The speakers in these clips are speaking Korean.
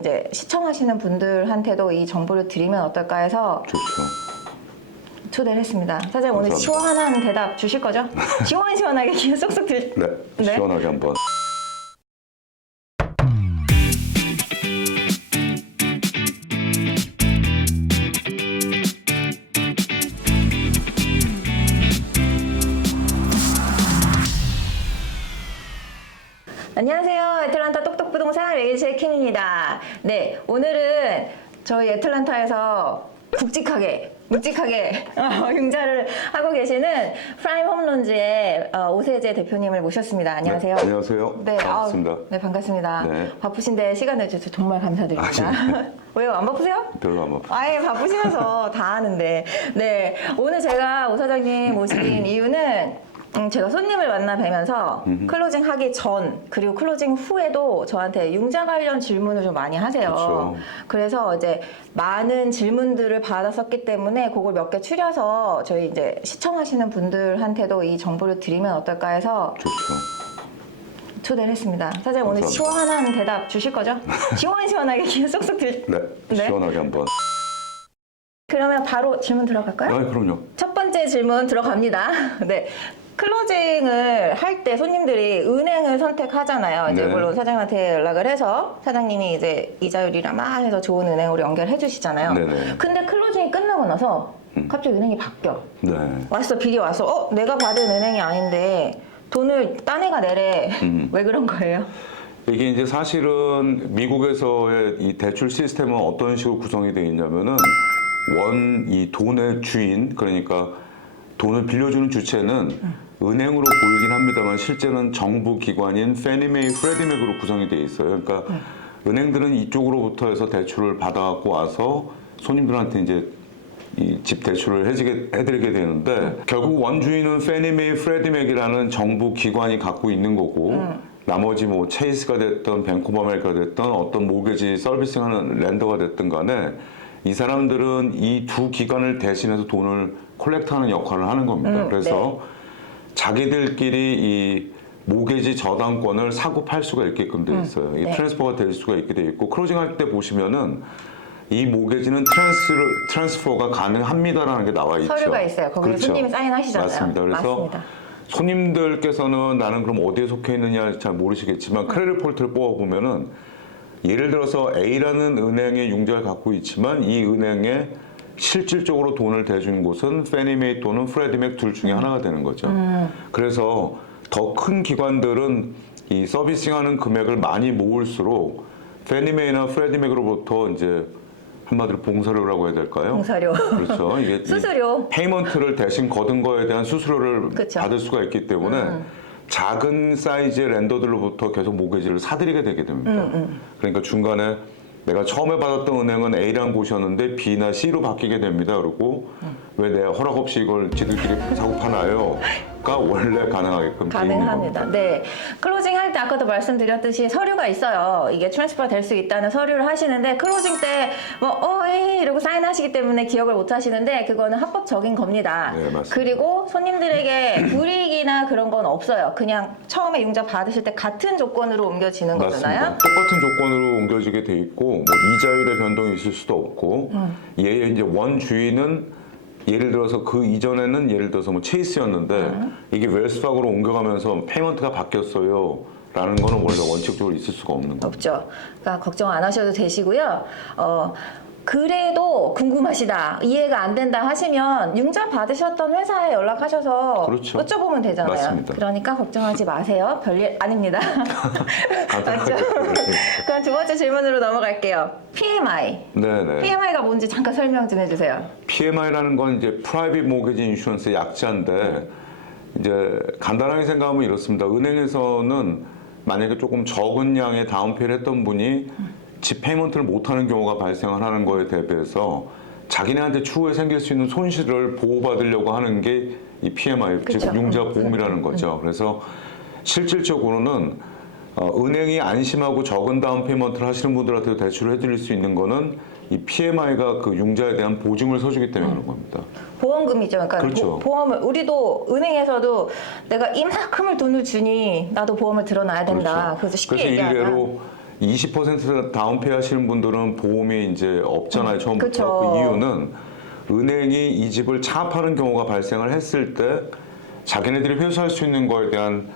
이제 시청하시는 분들한테도 이 정보를 드리면 어떨까 해서 좋죠. 초대를 했습니다. 사장님 오늘 시원한 대답 주실 거죠? 시원시원하게 그냥 쏙쏙 들. 네, 시원하게 한번. 안녕하세요. 애틀란타 똑똑부동산 레이첼 킴입니다. 네, 오늘은 저희 애틀란타에서 묵직하게 융자를 하고 계시는 프라임 홈론즈의 오세재 대표님을 모셨습니다. 안녕하세요. 네, 안녕하세요. 네, 반갑습니다. 네, 반갑습니다. 네. 바쁘신데 시간 내주셔서 정말 감사드립니다. 왜요? 안 바쁘세요? 별로 안 바빠. 아예 바쁘시면서 다 하는데. 네, 오늘 제가 오 사장님 모신 이유는 제가 손님을 만나 뵈면서 클로징 하기 전 그리고 클로징 후에도 저한테 융자 관련 질문을 좀 많이 하세요. 그렇죠. 그래서 이제 많은 질문들을 받았었기 때문에 그걸 몇 개 추려서 저희 이제 시청하시는 분들한테도 이 정보를 드리면 어떨까 해서 좋죠. 초대를 했습니다. 사장님 오늘 감사합니다. 시원한 대답 주실 거죠? 시원시원하게 그냥 쏙쏙 들. 네, 네. 시원하게 한번. 그러면 바로 질문 들어갈까요? 네, 그럼요. 첫 번째 질문 들어갑니다. 네. 클로징을 할 때 손님들이 은행을 선택하잖아요. 이제 네. 물론 사장님한테 연락을 해서 사장님이 이제 이자율이랑 막 해서 좋은 은행으로 연결해 주시잖아요. 네네. 근데 클로징이 끝나고 나서 갑자기 은행이 바뀌어. 네. 왔어, 비리 왔어. 내가 받은 은행이 아닌데 돈을 딴 애가 내래. 왜 그런 거예요? 이게 이제 사실은 미국에서의 이 대출 시스템은 어떤 식으로 구성이 되어 있냐면은 이 돈의 주인, 그러니까 돈을 빌려주는 주체는 은행으로 보이긴 합니다만 실제는 정부 기관인 페니메이, 프레디맥으로 구성이 되어 있어요. 그러니까 은행들은 이쪽으로부터 해서 대출을 받아갖고 와서 손님들한테 이제 이 집 대출을 해드리게 되는데 결국 원주인은 페니메이, 프레디맥이라는 정부 기관이 갖고 있는 거고 나머지 뭐 체이스가 됐던 뱅크 오브 아메리카가 됐던 어떤 모기지 서비스하는 랜더가 됐든 간에 이 사람들은 이 두 기관을 대신해서 돈을 콜렉트하는 역할을 하는 겁니다. 그래서 자기들끼리 이 모기지 저당권을 사고 팔 수가 있게끔 돼 있어요. 이 트랜스퍼가 될 수가 있게 돼 있고 클로징 할 때 보시면은 이 모기지는 트랜스퍼가 가능합니다라는 게 나와 있죠. 서류가 있어요. 거기에 그렇죠. 손님이 사인하시잖아요. 맞습니다. 그래서 맞습니다. 손님들께서는 나는 그럼 어디에 속해 있느냐 잘 모르시겠지만 크레딧 폴트를 뽑아보면은 예를 들어서 A라는 은행의 융자를 갖고 있지만 이 은행에 실질적으로 돈을 대준 곳은 페니메이 또는 프레디맥 둘 중에 하나가 되는 거죠. 그래서 더 큰 기관들은 이 서비싱하는 금액을 많이 모을수록 페니메이나 프레디맥으로부터 이제 한마디로 봉사료라고 해야 될까요? 봉사료. 그렇죠. 이게 수수료. 페이먼트를 대신 거둔 거에 대한 수수료를 그쵸. 받을 수가 있기 때문에 작은 사이즈의 랜더들로부터 계속 모기지를 사들이게 되게 됩니다. 그러니까 중간에 내가 처음에 받았던 은행은 A라는 곳이었는데 B나 C로 바뀌게 됩니다. 그리고 왜 내 허락 없이 이걸 지들끼리 사고 파나요? 가 원래 가능하게끔 돼 있는 가능합니다. 겁니다. 네. 클로징 할 때 아까도 말씀드렸듯이 서류가 있어요. 이게 트랜스퍼 될 수 있다는 서류를 하시는데 클로징 때 이러고 사인하시기 때문에 기억을 못 하시는데 그거는 합법적인 겁니다. 네, 맞습니다. 그리고 손님들에게 불이익이나 그런 건 없어요. 그냥 처음에 융자 받으실 때 같은 조건으로 옮겨지는 거잖아요. 맞습니다. 똑같은 조건으로 옮겨지게 돼 있고 뭐 이자율의 변동이 있을 수도 없고 얘 이제 원 주인은 예를 들어서 그 이전에는 예를 들어서 뭐 체이스였는데 이게 웰스파고로 옮겨가면서 페이먼트가 바뀌었어요. 라는 거는 원래 원칙적으로 있을 수가 없는 거예요. 없죠. 그러니까 걱정 안 하셔도 되시고요. 그래도 궁금하시다, 이해가 안 된다 하시면 융자 받으셨던 회사에 연락하셔서 그렇죠. 여쭤보면 되잖아요. 맞습니다. 그러니까 걱정하지 마세요. 별일 아닙니다. 맞죠? 그럼 두 번째 질문으로 넘어갈게요. PMI. 네네. PMI가 뭔지 잠깐 설명 좀 해주세요. PMI라는 건 이제 프라이빗 모기지 인슈런스의 약자인데 이제 간단하게 생각하면 이렇습니다. 은행에서는 만약에 조금 적은 양의 다운페이를 했던 분이 집 페이먼트를 못하는 경우가 발생을 하는 거에 대비해서 자기네한테 추후에 생길 수 있는 손실을 보호받으려고 하는 게 이 PMI, 그쵸. 즉 융자 보험이라는 거죠. 그래서 실질적으로는 은행이 안심하고 적은 다운 페이먼트를 하시는 분들한테 대출을 해드릴 수 있는 거는 이 PMI가 그 융자에 대한 보증을 서주기 때문에 그런 겁니다. 보험금이죠. 그러니까 그렇죠. 보험을 우리도 은행에서도 내가 이만큼을 돈을 주니 나도 보험을 들어놔야 된다. 그렇죠. 그래서 쉽게 그래서 얘기하면 일례로 20% 다운페이 하시는 분들은 보험이 이제 없잖아요, 처음부터. 그쵸. 그 이유는 은행이 이 집을 차압하는 경우가 발생을 했을 때 자기네들이 회수할 수 있는 거에 대한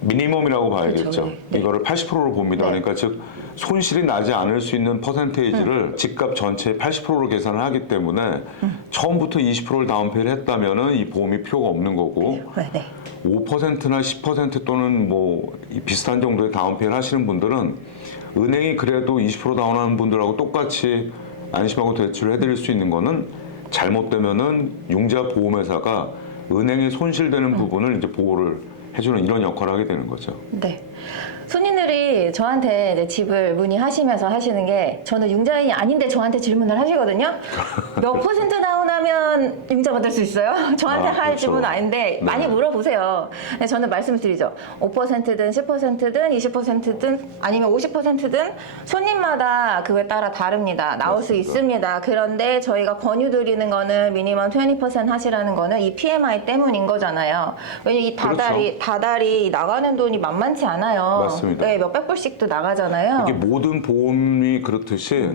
미니멈이라고 봐야겠죠. 그렇죠. 네. 이거를 80%로 봅니다. 네. 그러니까 즉 손실이 나지 않을 수 있는 퍼센테이지를 집값 전체의 80%로 계산을 하기 때문에 처음부터 20%를 다운페이를 했다면은 이 보험이 필요가 없는 거고 네, 네. 5%나 10% 또는 뭐 비슷한 정도의 다운페이를 하시는 분들은 은행이 그래도 20% 다운하는 분들하고 똑같이 안심하고 대출을 해드릴 수 있는 거는 잘못되면은 융자 보험회사가 은행에 손실되는 부분을 이제 보호를 해주는 이런 역할을 하게 되는 거죠. 네. 손님들이 저한테 이제 집을 문의하시면서 하시는 게 저는 융자인이 아닌데 저한테 질문을 하시거든요. 몇 퍼센트 다운하면 융자 받을 수 있어요? 저한테 할 그렇죠. 질문은 아닌데 많이 물어보세요. 근데 저는 말씀드리죠. 5%든 10%든 20%든 아니면 50%든 손님마다 그거에 따라 다릅니다. 나올 수 맞습니다. 있습니다. 그런데 저희가 권유드리는 거는 미니멈 20% 하시라는 거는 이 PMI 때문인 거잖아요. 왜냐면 이 다달이 나가는 돈이 만만치 않아요. 맞습니다. 네, 몇백 불씩도 나가잖아요. 이게 모든 보험이 그렇듯이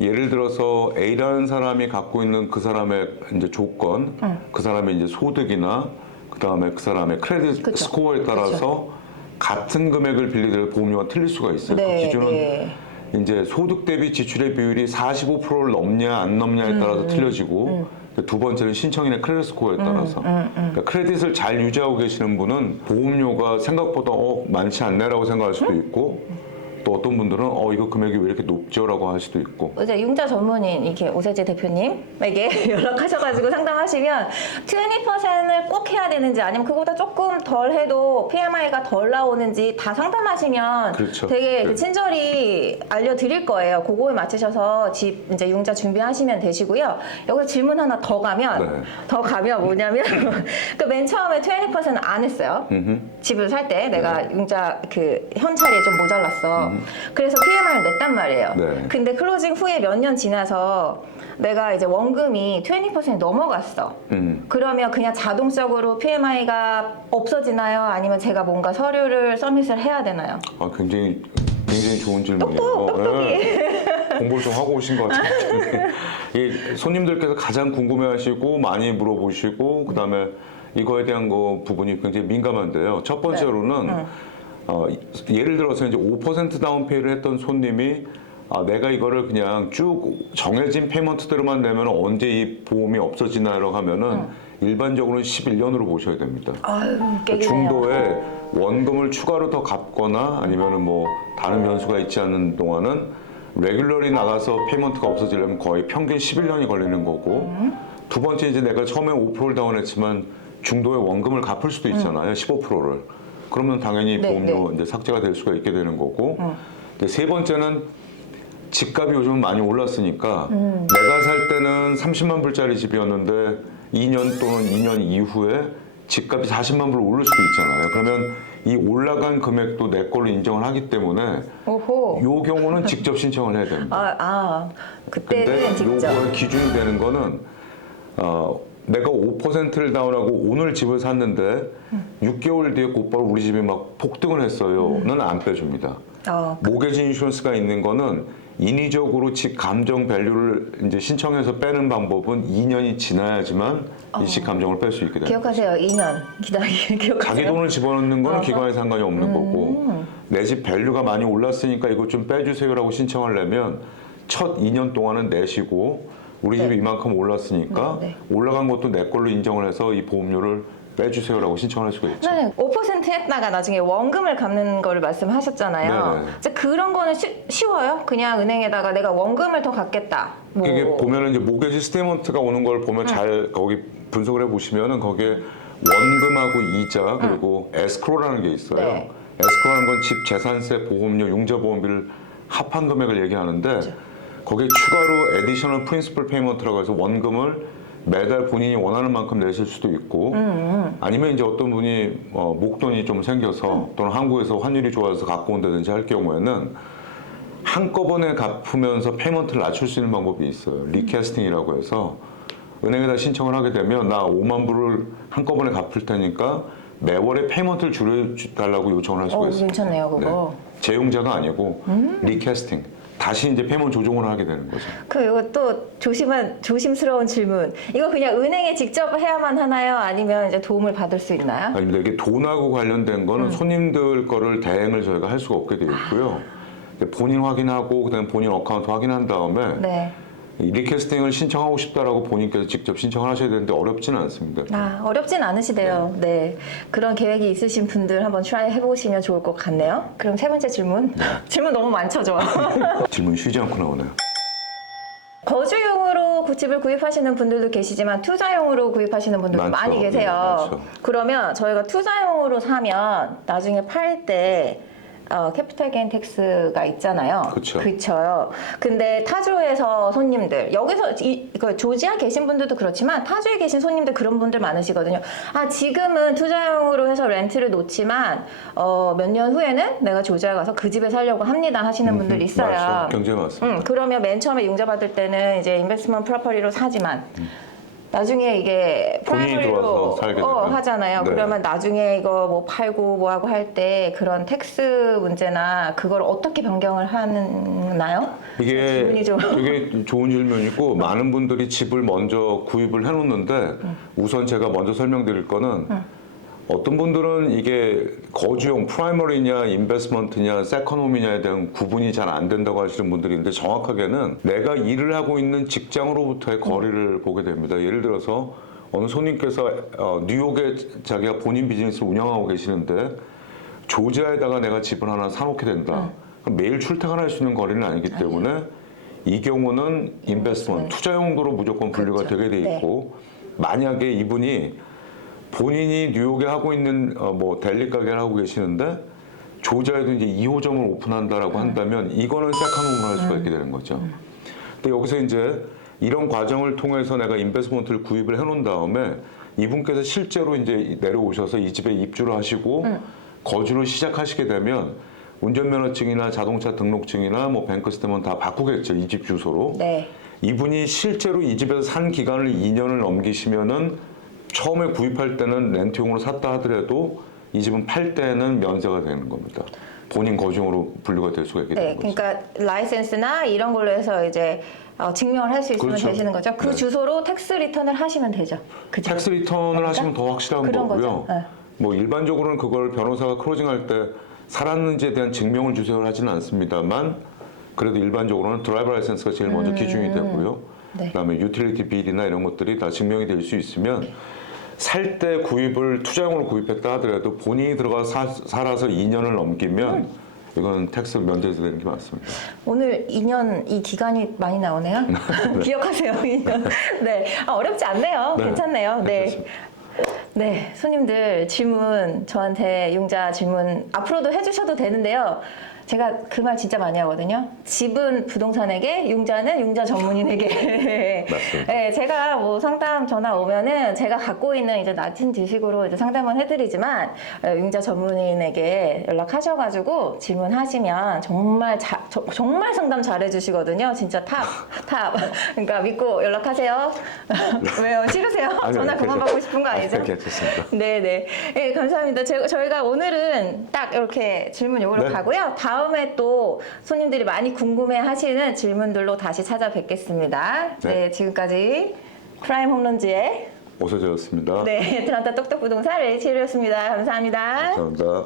예를 들어서 A라는 사람이 갖고 있는 그 사람의 이제 조건, 그 사람의 이제 소득이나 그 다음에 그 사람의 크레딧 그쵸. 스코어에 따라서 같은 금액을 빌리더라도 보험료가 틀릴 수가 있어요. 그 기준은 이제 소득 대비 지출의 비율이 45%를 넘냐 안 넘냐에 따라서 틀려지고 두 번째는 신청인의 크레딧 스코어에 따라서 그러니까 크레딧을 잘 유지하고 계시는 분은 보험료가 생각보다 많지 않네라고 생각할 수도 있고 또 어떤 분들은 이거 금액이 왜 이렇게 높죠라고 할 수도 있고 어제 융자 전문인 이렇게 오세지 대표님에게 연락하셔가지고 상담하시면 20%를 꼭 해야 되는지 아니면 그거보다 조금 덜 해도 PMI가 덜 나오는지 다 상담하시면 그렇죠. 되게 네. 친절히 알려드릴 거예요. 그거에 맞추셔서 집 이제 융자 준비하시면 되시고요. 여기서 질문 하나 더 가면 뭐냐면 그 맨 처음에 20%는 안 했어요. 집을 살 때 내가 융자 그 현찰이 좀 모자랐어. 그래서 PMI를 냈단 말이에요. 네. 근데 클로징 후에 몇 년 지나서 내가 이제 원금이 20% 넘어갔어. 그러면 그냥 자동적으로 PMI가 없어지나요? 아니면 제가 뭔가 서류를 서밋을 해야 되나요? 굉장히 좋은 질문이에요. 똑똑히. 공부를 좀 하고 오신 것 같은데 이 손님들께서 가장 궁금해하시고 많이 물어보시고 그다음에 이거에 대한 부분이 굉장히 민감한데요. 첫 번째로는 예를 들어서 이제 5% 다운페이를 했던 손님이 내가 이거를 그냥 쭉 정해진 페이먼트대로만 내면 언제 이 보험이 없어지나라고 하면은 일반적으로는 11년으로 보셔야 됩니다. 아유, 그 깨기네요. 중도에 원금을 추가로 더 갚거나 아니면은 뭐 다른 변수가 있지 않는 동안은 레귤러리 나가서 페이먼트가 없어지려면 거의 평균 11년이 걸리는 거고 두 번째 이제 내가 처음에 5%를 다운했지만 중도에 원금을 갚을 수도 있잖아요. 15%를. 그러면 당연히 네, 보험료 이제 삭제가 될 수가 있게 되는 거고 근데 세 번째는 집값이 요즘 많이 올랐으니까 내가 살 때는 30만 불짜리 집이었는데 2년 또는 2년 이후에 집값이 40만 불 오를 수도 있잖아요. 그러면 이 올라간 금액도 내 걸로 인정을 하기 때문에 오호. 요 경우는 직접 신청을 해야 됩니다. 그때는 근데 직접. 요거의 기준이 되는 거는 내가 5%를 다운하고 오늘 집을 샀는데 6개월 뒤에 곧바로 우리 집이 막 폭등을 했어요.는 안 빼줍니다. 모게지 인슈런스가 있는 거는 인위적으로 집 감정 밸류를 이제 신청해서 빼는 방법은 2년이 지나야지만 이 집 감정을 뺄 수 있게 됩니다. 기억하세요. 2년 기억하세요. 자기 돈을 집어넣는 거는 기관에 상관이 없는 거고 내 집 밸류가 많이 올랐으니까 이거 좀 빼주세요라고 신청하려면 첫 2년 동안은 내시고 우리 집이 이만큼 올랐으니까 올라간 것도 내 걸로 인정을 해서 이 보험료를 빼주세요라고 신청을 할 수가 있죠. 네, 5% 했다가 나중에 원금을 갚는 거를 말씀하셨잖아요. 네네. 이제 그런 거는 쉬워요? 그냥 은행에다가 내가 원금을 더 갚겠다. 뭐. 이게 보면은 이제 모게지 스테이먼트가 오는 걸 보면 잘 거기 분석을 해보시면은 거기에 원금하고 이자 그리고 에스크로라는 게 있어요. 네. 에스크로라는 건 집 재산세, 보험료, 융자보험비를 합한 금액을 얘기하는데 거기에 추가로 에디셔널 프린시플 페이먼트라고 해서 원금을 매달 본인이 원하는 만큼 내실 수도 있고 아니면 이제 어떤 분이 목돈이 좀 생겨서 또는 한국에서 환율이 좋아서 갖고 온다든지 할 경우에는 한꺼번에 갚으면서 페이먼트를 낮출 수 있는 방법이 있어요. 리캐스팅이라고 해서 은행에다 신청을 하게 되면 나 5만 불을 한꺼번에 갚을 테니까 매월에 페이먼트를 줄여달라고 요청을 할 수가 있습니다. 괜찮네요, 그거. 재용자가 아니고 리캐스팅. 다시 이제 페이먼트 조정을 하게 되는 거죠. 이거 또 조심스러운 질문. 이거 그냥 은행에 직접 해야만 하나요? 아니면 이제 도움을 받을 수 있나요? 아닙니다. 이게 돈하고 관련된 거는 손님들 거를 대행을 저희가 할 수가 없게 되어 있고요. 본인 확인하고 그다음에 본인 어카운트 확인한 다음에 네. 이 리캐스팅을 신청하고 싶다라고 본인께서 직접 신청을 하셔야 되는데 어렵지는 않습니다. 어렵진 않으시대요. 네. 그런 계획이 있으신 분들 한번 트라이 해보시면 좋을 것 같네요. 그럼 세 번째 질문. 질문 너무 많죠, 저. 질문 쉬지 않고 나오네요. 거주용으로 집을 구입하시는 분들도 계시지만 투자용으로 구입하시는 분들도 많죠. 많이 계세요. 네, 많죠. 그러면 저희가 투자용으로 사면 나중에 팔 때 캐피탈 게인 텍스가 있잖아요. 그쵸. 그쵸. 근데 타주에서 손님들, 여기서 조지아 계신 분들도 그렇지만 타주에 계신 손님들 그런 분들 많으시거든요. 지금은 투자용으로 해서 렌트를 놓지만 몇 년 후에는 내가 조지아 가서 그 집에 살려고 합니다 하시는 분들이 있어요. 맞죠. 경제 맞습니다. 그러면 맨 처음에 융자 받을 때는 이제 인베스트먼트 프로퍼리로 사지만 나중에 이게 본인이 프라이머리로 들어와서 살게 되면. 하잖아요. 네. 그러면 나중에 이거 뭐 팔고 뭐 하고 할 때 그런 텍스 문제나 그걸 어떻게 변경을 하나요? 이게 질문이 좀 되게 좋은 질문이고 많은 분들이 집을 먼저 구입을 해놓는데 우선 제가 먼저 설명드릴 거는 어떤 분들은 이게 거주용 프라이머리냐 인베스트먼트냐 세컨홈이냐에 대한 구분이 잘 안 된다고 하시는 분들이 있는데 정확하게는 내가 일을 하고 있는 직장으로부터의 거리를 보게 됩니다. 예를 들어서 어느 손님께서 뉴욕에 자기가 본인 비즈니스를 운영하고 계시는데 조지아에다가 내가 집을 하나 사놓게 된다. 그럼 매일 출퇴근할 수 있는 거리는 아니기 때문에 이 경우는 인베스트먼트, 투자 용도로 무조건 분류가 그렇죠. 되게 돼 있고 만약에 이분이 본인이 뉴욕에 하고 있는 뭐 델리 가게를 하고 계시는데 조지아에도 이제 2호점을 오픈한다라고 한다면 이거는 세컨홈을 할 수가 있게 되는 거죠. 근데 여기서 이제 이런 과정을 통해서 내가 인베스트먼트를 구입을 해놓은 다음에 이분께서 실제로 이제 내려오셔서 이 집에 입주를 하시고 거주를 시작하시게 되면 운전면허증이나 자동차 등록증이나 뭐 뱅크 스테이트먼트 다 바꾸겠죠. 이 집 주소로. 네. 이분이 실제로 이 집에서 산 기간을 2년을 넘기시면은 처음에 구입할 때는 렌트용으로 샀다 하더라도 이 집은 팔 때는 면세가 되는 겁니다. 본인 거주용으로 분류가 될 수가 있게 되는 거죠. 그러니까 라이센스나 이런 걸로 해서 이제 증명을 할 수 있으면 그렇죠. 되시는 거죠. 그 네. 주소로 텍스 리턴을 하시면 되죠. 그죠? 텍스 리턴을 하시면 더 확실한 그런 거고요. 거죠. 네. 뭐 일반적으로는 그걸 변호사가 클로징할 때 살았는지에 대한 증명을 주세요 하지는 않습니다만 그래도 일반적으로는 드라이버 라이센스가 제일 먼저 기준이 되고요. 네. 그다음에 유틸리티 빌이나 이런 것들이 다 증명이 될 수 있으면 살 때 구입을 투자용으로 구입했다 하더라도 본인이 들어가 살아서 2년을 넘기면 이건 텍스 면제돼서 되는 게 맞습니다. 오늘 2년 이 기간이 많이 나오네요. 기억하세요, 2년. 네, 어렵지 않네요. 네. 괜찮네요. 네. 괜찮습니다. 네, 손님들 질문 저한테 융자 질문 앞으로도 해주셔도 되는데요. 제가 그 말 진짜 많이 하거든요. 집은 부동산에게, 융자는 융자 전문인에게. 맞습니다. 네, 제가 뭐 상담 전화 오면은 제가 갖고 있는 이제 낮은 지식으로 이제 상담은 해드리지만 융자 전문인에게 연락하셔가지고 질문하시면 정말 정말 상담 잘해주시거든요. 진짜 탑. 그러니까 믿고 연락하세요. 왜요? 싫으세요? 아니, 전화 그만 받고 싶은 거 아니죠? 괜찮습니다. 네네. 네, 감사합니다. 저희가 오늘은 딱 이렇게 질문 요구로 네. 가고요. 다음에 또 손님들이 많이 궁금해 하시는 질문들로 다시 찾아뵙겠습니다. 네, 지금까지 프라임 홈런즈의 오서재였습니다. 네, 트란타 똑똑 부동산 레이첼이었습니다. 감사합니다. 감사합니다.